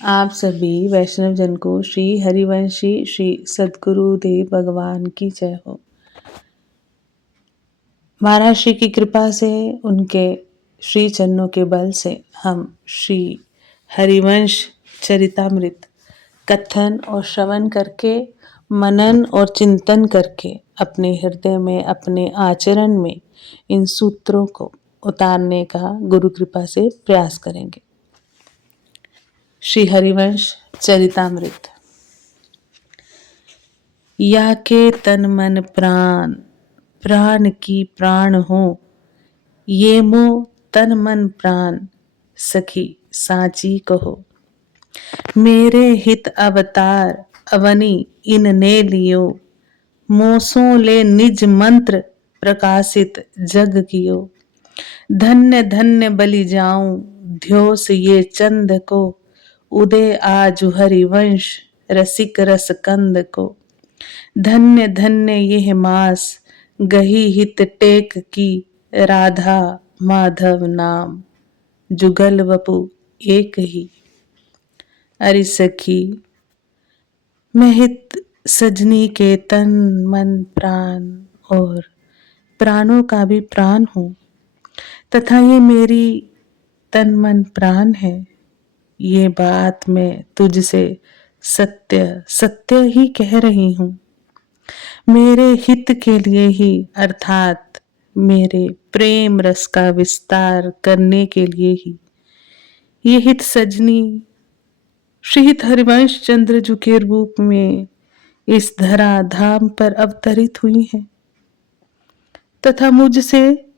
आप सभी वैष्णव जन को श्री हरिवंशी श्री सद्गुरुदेव भगवान की जय हो। महाराज श्री की कृपा से, उनके श्री चरणों के बल से हम श्री हरिवंश चरितामृत कथन और श्रवण करके, मनन और चिंतन करके अपने हृदय में, अपने आचरण में इन सूत्रों को उतारने का गुरु कृपा से प्रयास करेंगे। श्री हरिवंश चरितामृत। या के तन मन प्राण, प्राण की प्राण हो, ये मो तन मन प्राण, सखी साची कहो। मेरे हित अवतार अवनी इनने लियो, मोसों ले निज मंत्र प्रकाशित जग कियो। धन्य धन्य बलि जाऊं ध्योस ये चंद को, उदय आज हरिवंश रसिक रस कंद को। धन्य धन्य यह मास गही हित टेक की, राधा माधव नाम जुगल वपु एक ही। अरि सखी, मैं हित सजनी के तन मन प्राण और प्राणों का भी प्राण हूँ, तथा ये मेरी तन मन प्राण है। ये बात मैं तुझसे सत्य सत्य ही कह रही हूँ। मेरे हित के लिए ही, अर्थात मेरे प्रेम रस का विस्तार करने के लिए ही ये हित सजनी श्रीहित हरिवंश चंद्र जी के रूप में इस धरा धाम पर अवतरित हुई है, तथा मुझसे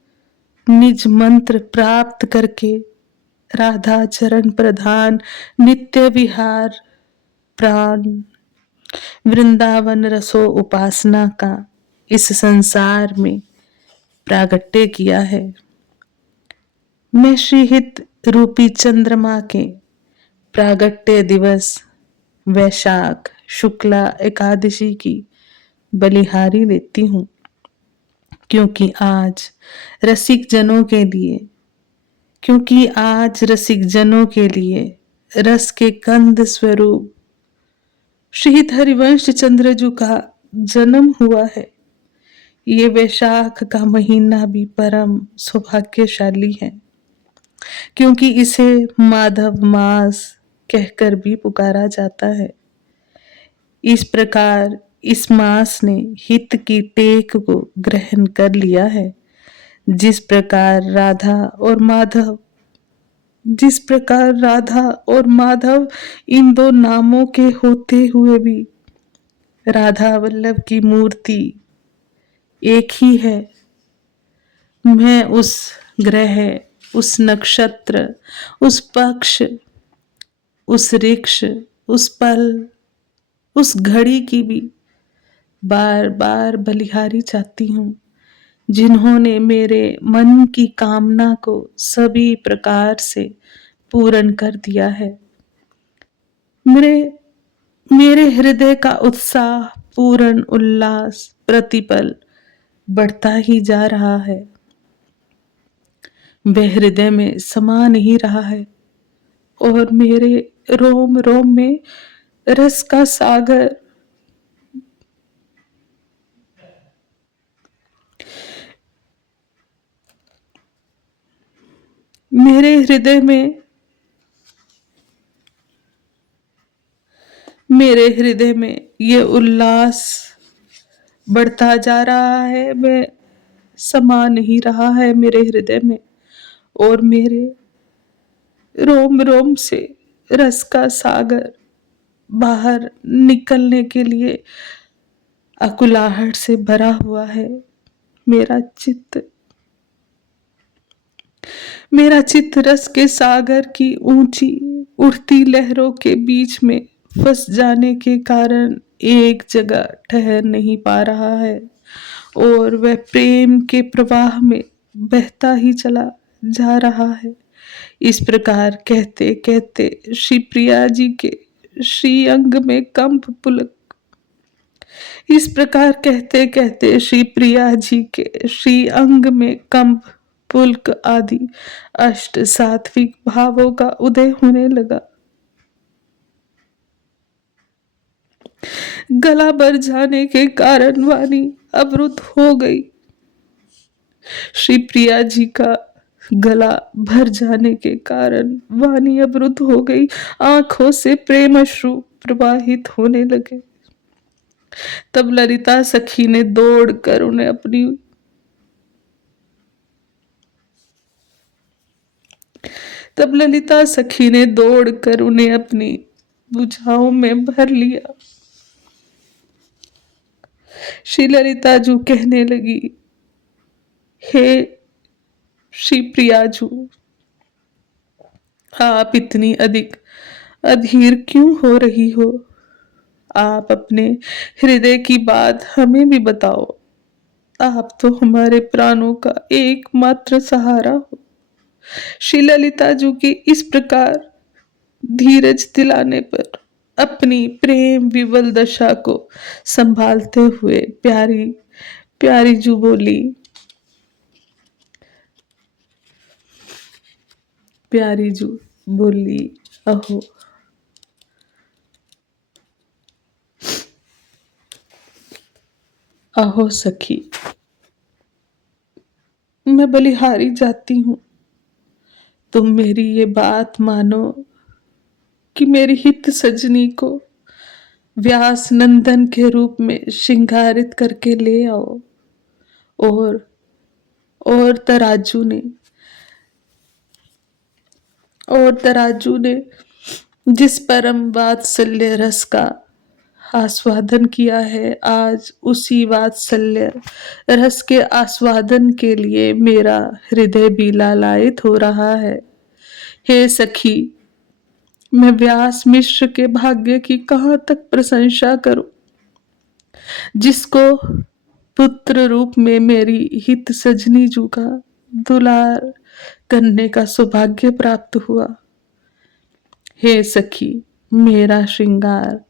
निज मंत्र प्राप्त करके राधा चरण प्रधान नित्य विहार प्राण वृंदावन रसो उपासना का इस संसार में प्रागट्य किया है। मैं श्रीहित रूपी चंद्रमा के प्रागट्य दिवस वैशाख शुक्ला एकादशी की बलिहारी लेती हूँ, क्योंकि आज रसिक जनों के लिए रस के कंद स्वरूप श्रीहित हरिवंश चंद्रजू का जन्म हुआ है। ये वैशाख का महीना भी परम सौभाग्यशाली है, क्योंकि इसे माधव मास कहकर भी पुकारा जाता है। इस प्रकार इस मास ने हित की टेक को ग्रहण कर लिया है। जिस प्रकार राधा और माधव इन दो नामों के होते हुए भी राधा वल्लभ की मूर्ति एक ही है, मैं उस ग्रह, उस नक्षत्र, उस पक्ष, उस ऋक्ष, उस पल, उस घड़ी की भी बार बार बलिहारी चाहती हूँ, जिन्होंने मेरे मन की कामना को सभी प्रकार से पूर्ण कर दिया है। मेरे हृदय का उत्साह, पूर्ण उल्लास प्रतिपल बढ़ता ही जा रहा है। वह हृदय में समा नहीं रहा है और मेरे रोम रोम में रस का सागर मेरे हृदय में ये उल्लास बढ़ता जा रहा है। मैं समा नहीं रहा है मेरे हृदय में, और मेरे रोम रोम से रस का सागर बाहर निकलने के लिए आकुलाहट से भरा हुआ है। मेरा चित्त रस के सागर की ऊंची उठती लहरों के बीच में फंस जाने के कारण एक जगह ठहर नहीं पा रहा है, और वह प्रेम के प्रवाह में बहता ही चला जा रहा है। इस प्रकार कहते कहते श्री प्रिया जी के श्री अंग में कंप पुलक इस प्रकार कहते कहते श्री प्रिया जी के श्री अंग में कंप पुलक आदि अष्ट सात्विक भावों का उदय होने लगा। गला भर जाने के कारण वाणी अवरुद्ध हो गई। श्री प्रिया जी का गला भर जाने के कारण वाणी अवरुद्ध हो गई। आंखों से प्रेम अश्रु प्रवाहित होने लगे। तब ललिता सखी ने दौड़कर उन्हें अपनी तब ललिता सखी ने दौड़कर उन्हें अपनी भुजाओं में भर लिया। श्री ललिता जू कहने लगी, हे श्री प्रियाजू, आप इतनी अधिक अधीर क्यों हो रही हो? आप अपने हृदय की बात हमें भी बताओ। आप तो हमारे प्राणों का एकमात्र सहारा हो। श्री ललिता जू की इस प्रकार धीरज दिलाने पर अपनी प्रेम विवल दशा को संभालते हुए प्यारी प्यारी जू बोली, प्यारी जू बोली, अहो अहो सखी, मैं बलिहारी जाती हूँ। तुम मेरी ये बात मानो कि मेरी हित सजनी को व्यास नंदन के रूप में श्रृंगारित करके ले आओ। और तराजू ने जिस परम वात्सल्य रस का आस्वादन किया है, आज उसी वात्सल्य रस के आस्वादन के लिए मेरा हृदय भी लालायित हो रहा है। हे सखी, मैं व्यास मिश्र के भाग्य की कहाँ तक प्रशंसा करूं, जिसको पुत्र रूप में मेरी हित सजनी जू का दुलार करने का सौभाग्य प्राप्त हुआ। हे सखी, मेरा श्रृंगार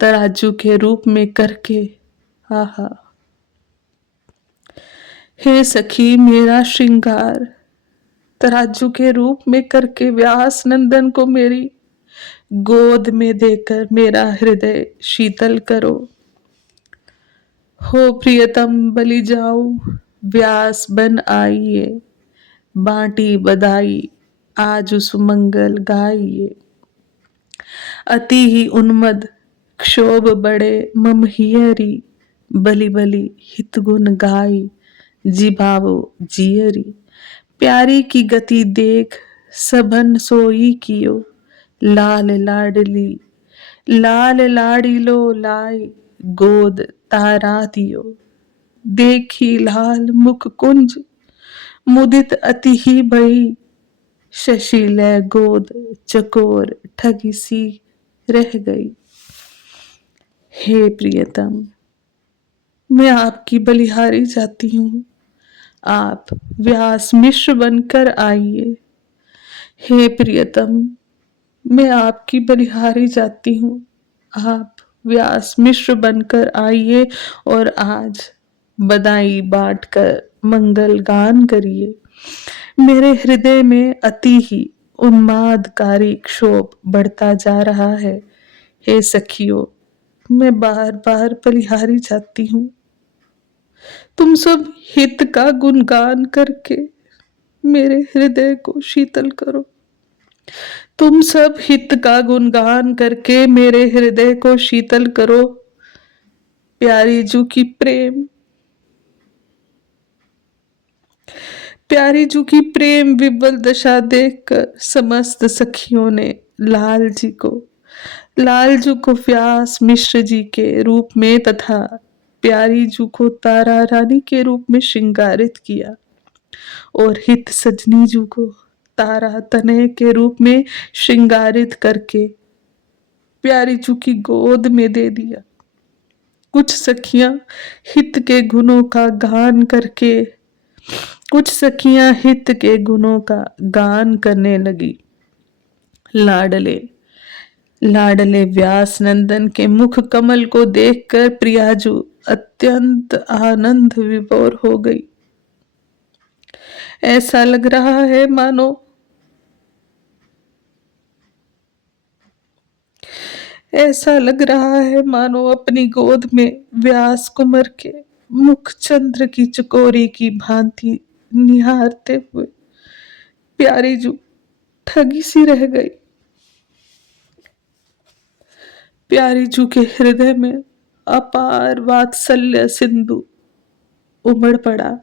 तराजू के रूप में करके, आहा, हे सखी, मेरा श्रृंगार तराजू के रूप में करके व्यास नंदन को मेरी गोद में देकर मेरा हृदय शीतल करो। हो प्रियतम बलि जाऊं, व्यास बन आइए, बांटी बधाई आज उस मंगल गाइए। अति ही उन्मद क्षोभ बड़े मम हियरी, बलि बलि हित गुण गाई जिभावो जियरी। प्यारी की गति देख सबन सोई कियो, लाल लाड़िलो लाई गोद तारा दियो। देखी लाल मुख कुंज मुदित अति ही भई, शशिलय गोद चकोर ठगी सी रह गई। हे प्रियतम, मैं आपकी बलिहारी जाती हूँ, आप व्यास मिश्र बनकर आइए। हे प्रियतम, मैं आपकी बलिहारी जाती हूँ, आप व्यास मिश्र बनकर आइए और आज बधाई बांटकर मंगल गान करिए। मेरे हृदय में अति ही उन्मादकारी क्षोभ बढ़ता जा रहा है। हे सखियों, मैं बार बार बलिहारी जाती हूँ। तुम सब हित का गुणगान करके मेरे हृदय को शीतल करो। तुम सब हित का गुणगान करके मेरे हृदय को शीतल करो। प्यारी जू की प्रेम विवल दशा देखकर समस्त सखियों ने लालजू को व्यास मिश्र जी के रूप में तथा प्यारी जू को तारा रानी के रूप में श्रृंगारित किया और हित सजनी जू को तारा तनय के रूप में श्रृंगारित करके प्यारी जू की गोद में दे दिया। कुछ सखियां हित के गुणों का गान करने लगी। लाडले व्यास नंदन के मुख कमल को देखकर प्रियाजू अत्यंत आनंद विभोर हो गई। ऐसा लग रहा है ऐसा लग रहा है मानो अपनी गोद में व्यास कुंवर के मुख चंद्र की चकोरी की भांति निहारते हुए प्यारी जू ठगी सी रह गई। प्यारी जू के हृदय में अपार वात्सल्य सिंधु उमड़ पड़ा,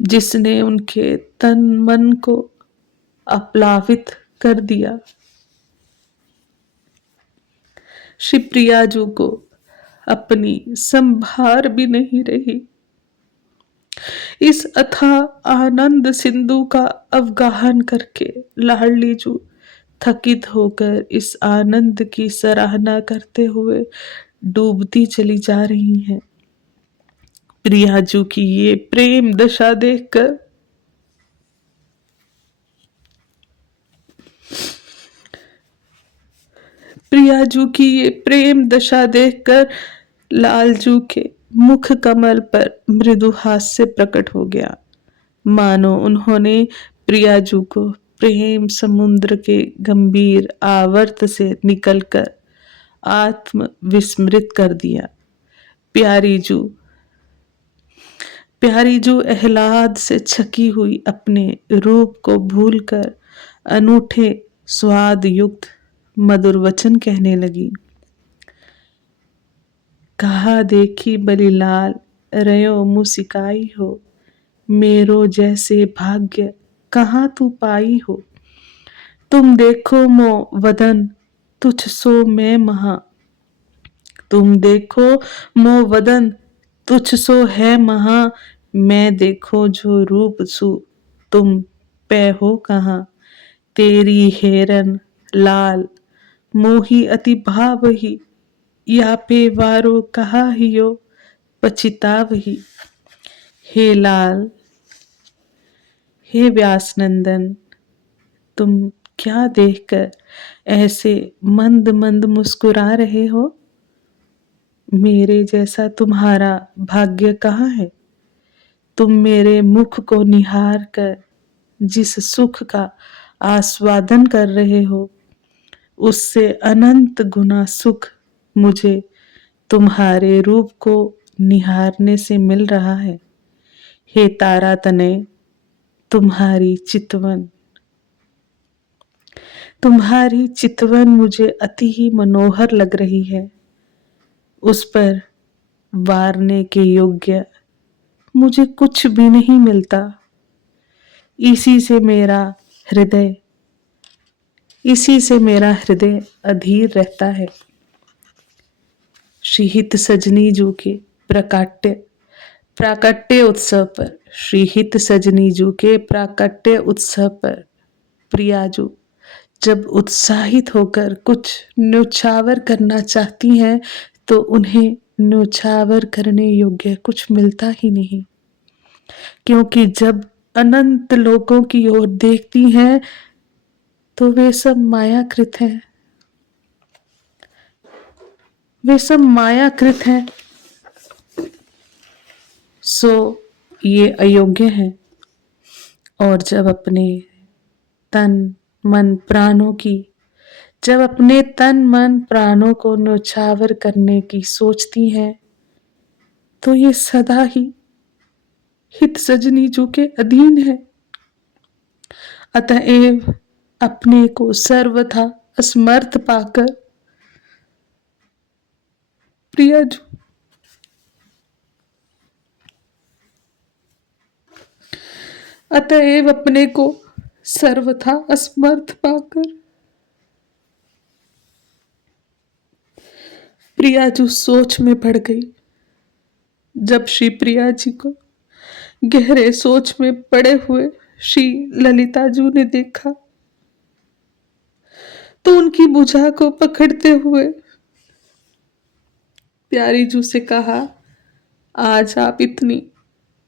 जिसने उनके तन मन को आप्लावित कर दिया। श्री प्रियाजू को अपनी संभार भी नहीं रही। इस अथाह आनंद सिंधु का अवगाहन करके लाडली जू थकित होकर इस आनंद की सराहना करते हुए डूबती चली जा रही हैं। प्रियाजू की ये प्रेम दशा देखकर प्रियाजू की ये प्रेम दशा देखकर लालजू के मुख कमल पर मृदु हास्य प्रकट हो गया, मानो उन्होंने प्रियाजू को प्रेम समुद्र के गंभीर आवर्त से निकलकर आत्म विस्मृत कर दिया। प्यारी जू एहलाद से छकी हुई अपने रूप को भूलकर अनूठे स्वाद युक्त मधुर वचन कहने लगी। कहा देखी बलिलाल रयो मुसिकाई हो, मेरो जैसे भाग्य कहाँ तू पाई हो। तुम देखो मो वदन तुझ सो मैं महा, तुम देखो मो वदन तुझ सो है महा, मैं देखो जो रूप सु तुम पै हो कहाँ। तेरी हेरन लाल मोही अति भावही, या पे वारो कहा हियो पछितावही। हे लाल, हे व्यासनंदन, तुम क्या देखकर ऐसे मंद मंद मुस्कुरा रहे हो। मेरे जैसा तुम्हारा भाग्य कहाँ है। तुम मेरे मुख को निहार कर जिस सुख का आस्वादन कर रहे हो, उससे अनंत गुना सुख मुझे तुम्हारे रूप को निहारने से मिल रहा है। हे तारा तनय, तुम्हारी चितवन मुझे अति ही मनोहर लग रही है। उस पर वारने के योग्य मुझे कुछ भी नहीं मिलता। इसी से मेरा हृदय अधीर रहता है। श्रीहित सजनी जू के प्राकट्य उत्सव पर प्रियाजू जब उत्साहित होकर कुछ न्योछावर करना चाहती हैं तो उन्हें न्योछावर करने योग्य कुछ मिलता ही नहीं, क्योंकि जब अनंत लोकों की ओर देखती हैं तो वे सब मायाकृत हैं, सो ये अयोग्य हैं। और जब अपने तन मन प्राणों को न्योछावर करने की सोचती हैं तो ये सदा ही हित सजनी जू के अधीन है। अतएव अपने को सर्वथा असमर्थ पाकर प्रियाजू सोच में पड़ गई। जब श्री प्रिया जी को गहरे सोच में पड़े हुए श्री ललिताजू ने देखा तो उनकी भुजा को पकड़ते हुए प्यारी जू से कहा, आज आप इतनी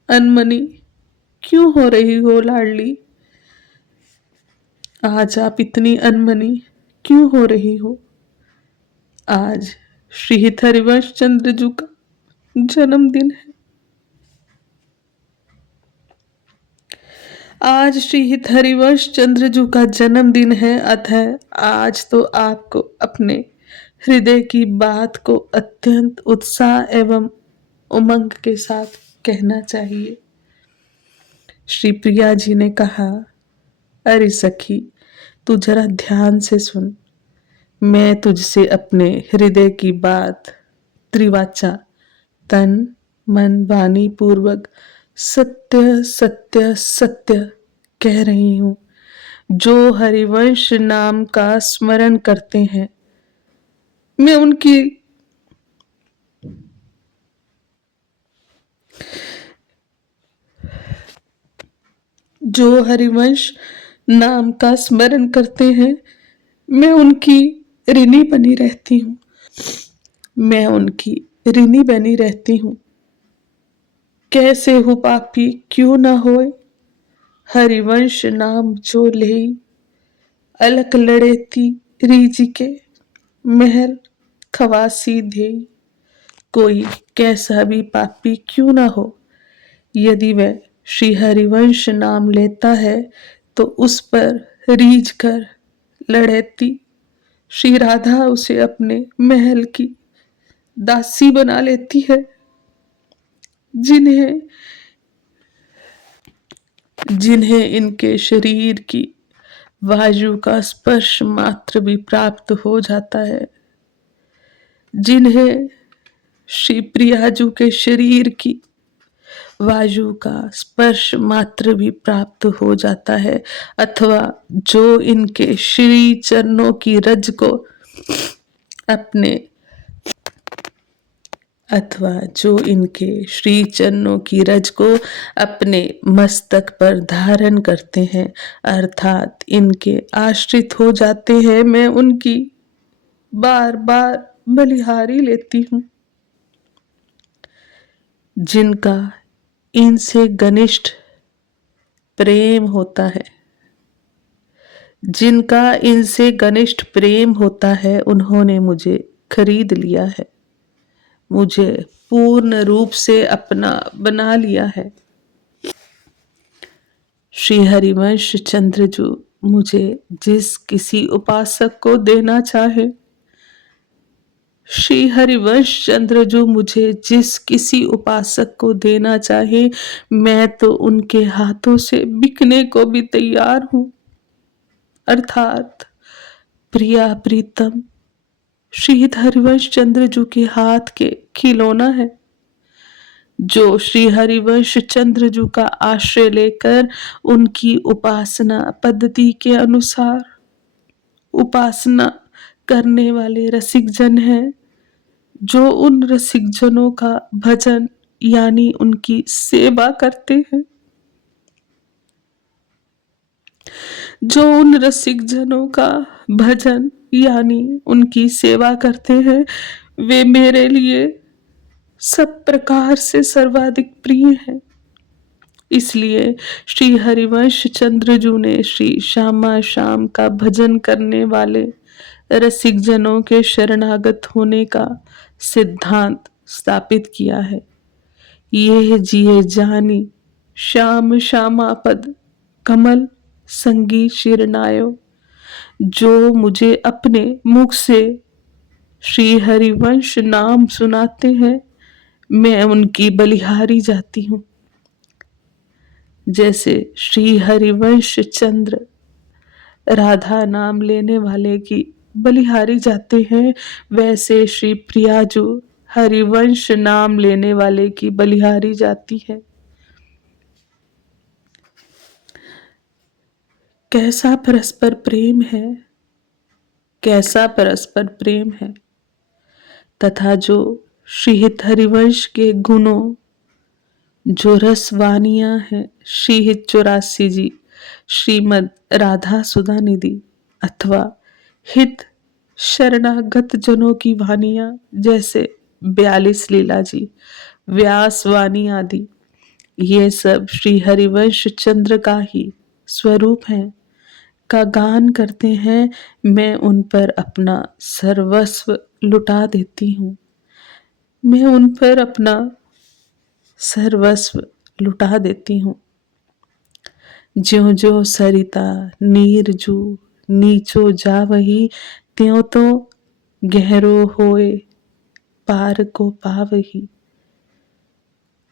अनमनी क्यों हो रही हो लाडली। आज आप इतनी अनमनी क्यों हो रही हो। आज श्री हरिवंश चंद्र जू का जन्मदिन है। आज श्री हरिवंश चंद्र जू का जन्मदिन है, अतः आज तो आपको अपने हृदय की बात को अत्यंत उत्साह एवं उमंग के साथ कहना चाहिए। श्री प्रिया जी ने कहा, अरे सखी, तू जरा ध्यान से सुन। मैं तुझसे अपने हृदय की बात त्रिवाचा तन मन वाणी पूर्वक सत्य सत्य सत्य कह रही हूं। जो हरिवंश नाम का स्मरण करते हैं, मैं उनकी जो हरिवंश नाम का स्मरण करते हैं, मैं उनकी ऋणी बनी रहती हूँ। मैं उनकी ऋणी बनी रहती हूँ। कैसे हो पापी क्यों न होए, हरिवंश नाम जो लेई, अलक लड़ेती रीझ के महल खवासी धेई। कोई कैसा भी पापी क्यों न हो, यदि वह श्री हरिवंश नाम लेता है तो उस पर रीझ कर लड़ेती श्री राधा उसे अपने महल की दासी बना लेती है। जिन्हें जिन्हें इनके शरीर की वायु का स्पर्श मात्र भी प्राप्त हो जाता है, जिन्हें श्री प्रियाजू के शरीर की वायु का स्पर्श मात्र भी प्राप्त हो जाता है, अथवा जो इनके श्री चरणों की रज को अपने अथवा जो इनके श्री चरणों की रज को अपने मस्तक पर धारण करते हैं, अर्थात इनके आश्रित हो जाते हैं, मैं उनकी बार बार बलिहारी लेती हूँ। जिनका इनसे घनिष्ठ प्रेम होता है, जिनका इनसे घनिष्ठ प्रेम होता है, उन्होंने मुझे खरीद लिया है, मुझे पूर्ण रूप से अपना बना लिया है। श्री हरिवंश चंद्रजू मुझे जिस किसी उपासक को देना चाहे, श्री हरिवंश चंद्रजू मुझे जिस किसी उपासक को देना चाहे, मैं तो उनके हाथों से बिकने को भी तैयार हूं। अर्थात प्रिया प्रीतम श्री हरिवंश चंद्रजू के हाथ के खिलौना है, जो श्री हरिवंश चंद्रजू का आश्रय लेकर उनकी उपासना पद्धति के अनुसार उपासना करने वाले रसिक जन हैं, जो उन रसिक जनों का भजन यानी उनकी सेवा करते हैं, जो उन रसिक जनों का भजन यानी उनकी सेवा करते हैं, वे मेरे लिए सब प्रकार से सर्वाधिक प्रिय है। इसलिए श्री हरिवंश चंद्रजू ने श्री श्यामा श्याम का भजन करने वाले रसिक जनों के शरणागत होने का सिद्धांत स्थापित किया है। ये जिए जानी श्याम श्यामा पद कमल संगी शिरनायो, जो मुझे अपने मुख से श्री हरिवंश नाम सुनाते हैं, मैं उनकी बलिहारी जाती हूँ। जैसे श्री हरिवंश चंद्र राधा नाम लेने वाले की बलिहारी जाते हैं, वैसे श्री प्रियाजू हरिवंश नाम लेने वाले की बलिहारी जाती है। कैसा परस्पर प्रेम है, कैसा परस्पर प्रेम है। तथा जो श्रीहित हरिवंश के गुणों, जो रसवानियां हैं, श्रीहित 84 जी श्रीमद राधा सुधा निधि अथवा हित शरणागत जनों की वानियां, जैसे 42 लीला जी, व्यास वाणी आदि, ये सब श्री हरिवंश चंद्र का ही स्वरूप है, का गान करते हैं। मैं उन पर अपना सर्वस्व लुटा देती हूँ, मैं उन पर अपना सर्वस्व लुटा देती हूँ। ज्यों ज्यों सरिता नीर जू नीचो जा वही, त्यों तो गहरो होए पार को पावही।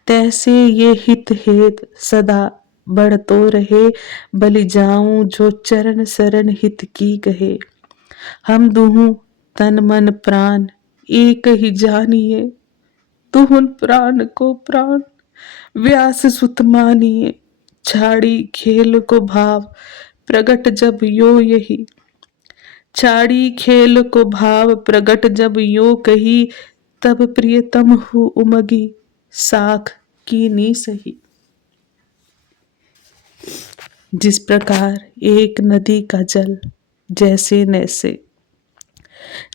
तैसे ये हित हेत सदा बढ़तो रहे, बलि जाऊं जो चरण सरन हित की कहे। हम दुहु तन मन प्राण एक ही जानिए, तुहुन प्राण को प्राण व्यास सुत मानिए। छाड़ी खेल को भाव प्रगट जब यो यही, छाड़ी खेल को भाव प्रगट जब यो कही। तब प्रियतम हु उमगी साख कीनी सही। जिस प्रकार एक नदी का जल जैसे नैसे,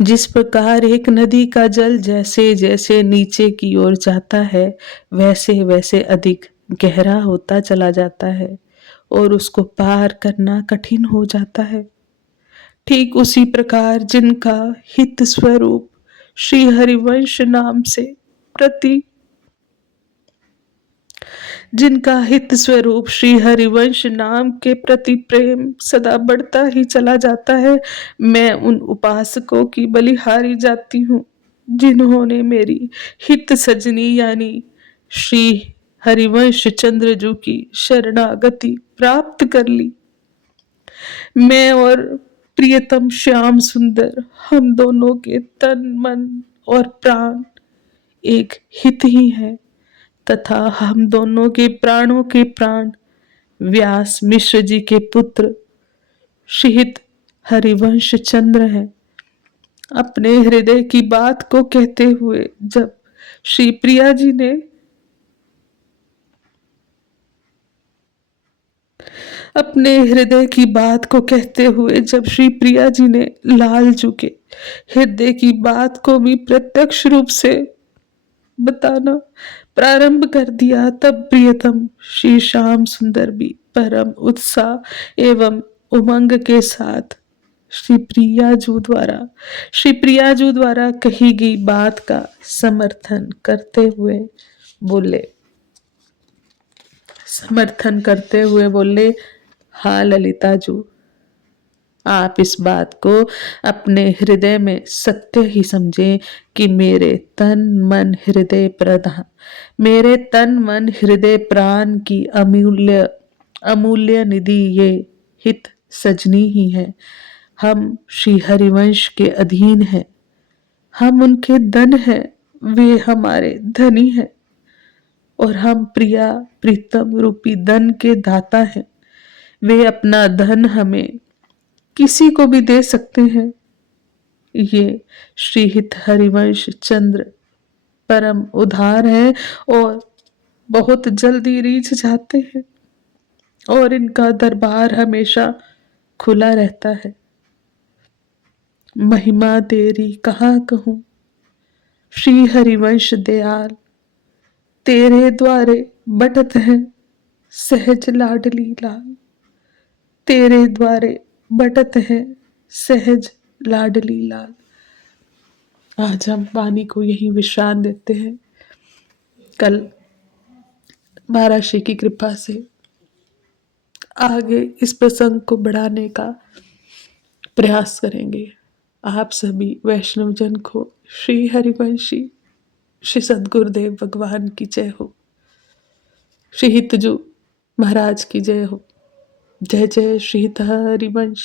जिस प्रकार एक नदी का जल जैसे जैसे नीचे की ओर जाता है, वैसे वैसे अधिक गहरा होता चला जाता है और उसको पार करना कठिन हो जाता है। ठीक उसी प्रकार जिनका हित स्वरूप श्री हरिवंश नाम से प्रति जिनका हित स्वरूप श्री हरिवंश नाम के प्रति प्रेम सदा बढ़ता ही चला जाता है, मैं उन उपासकों की बलिहारी जाती हूँ जिन्होंने मेरी हित सजनी यानी श्री हरिवंश चंद्र जी की शरणागति प्राप्त कर ली। मैं और प्रियतम श्याम सुंदर, हम दोनों के तन मन और प्राण एक हित ही है तथा हम दोनों के प्राणों के प्राण व्यास मिश्र जी के पुत्र शहीद हरिवंश चंद्र हैं। अपने हृदय की बात को कहते हुए जब श्री प्रिया जी ने अपने हृदय की बात को कहते हुए जब श्री प्रिया जी ने लालजू के हृदय की बात को भी प्रत्यक्ष रूप से बताना प्रारंभ कर दिया, तब प्रियतम श्री श्याम सुंदर भी परम उत्साह एवं उमंग के साथ श्री प्रियाजू द्वारा कही गई बात का समर्थन करते हुए बोले, हाँ ललिता जू, आप इस बात को अपने हृदय में सत्य ही समझें कि मेरे तन मन हृदय प्राण की अमूल्य निधि ये हित सजनी ही है। हम श्री हरिवंश के अधीन हैं, हम उनके धन हैं, वे हमारे धनी हैं और हम प्रिया प्रीतम रूपी धन के दाता हैं। वे अपना धन हमें किसी को भी दे सकते हैं। ये श्री हित हरिवंश चंद्र परम उदार है और बहुत जल्दी रीझ जाते हैं और इनका दरबार हमेशा खुला रहता है। महिमा तेरी कहाँ कहूँ श्री हरिवंश दयाल, तेरे द्वारे बटत है सहज लाडली लाल, तेरे द्वारे बटत है सहज लाडली लाल। आज हम वाणी को यही विश्राम देते हैं। कल महाराज श्री की कृपा से आगे इस प्रसंग को बढ़ाने का प्रयास करेंगे। आप सभी वैष्णव जन को श्री हरिवंशी श्री सद्गुरुदेव भगवान की जय हो, श्री हितजू महाराज की जय हो। जय जय श्री हित हरिवंश।